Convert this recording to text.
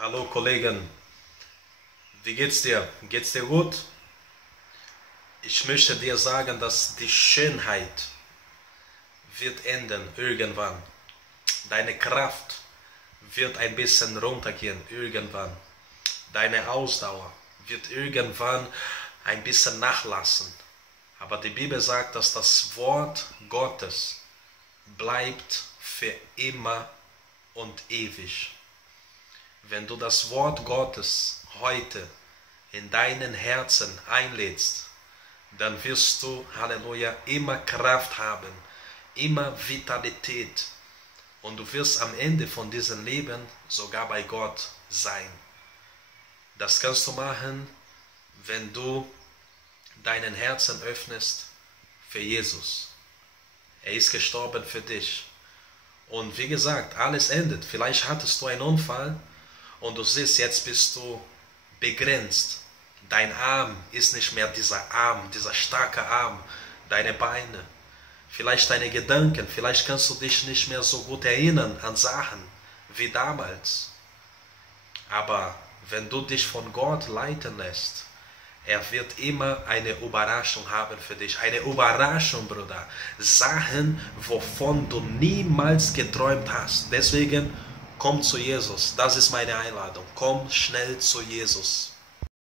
Hallo Kollegen, wie geht's dir? Geht's dir gut? Ich möchte dir sagen, dass die Schönheit wird enden irgendwann. Deine Kraft wird ein bisschen runtergehen irgendwann. Deine Ausdauer wird irgendwann ein bisschen nachlassen. Aber die Bibel sagt, dass das Wort Gottes bleibt für immer und ewig. Wenn du das Wort Gottes heute in deinen Herzen einlädst, dann wirst du, Halleluja, immer Kraft haben, immer Vitalität. Und du wirst am Ende von diesem Leben sogar bei Gott sein. Das kannst du machen, wenn du deinen Herzen öffnest für Jesus. Er ist gestorben für dich. Und wie gesagt, alles endet. Vielleicht hattest du einen Unfall und du siehst, jetzt bist du begrenzt. Dein Arm ist nicht mehr dieser Arm, dieser starke Arm, deine Beine. Vielleicht deine Gedanken, vielleicht kannst du dich nicht mehr so gut erinnern an Sachen wie damals. Aber wenn du dich von Gott leiten lässt, er wird immer eine Überraschung haben für dich. Eine Überraschung, Bruder. Sachen, wovon du niemals geträumt hast. Deswegen komm zu Jesus. Das ist meine Einladung. Komm schnell zu Jesus.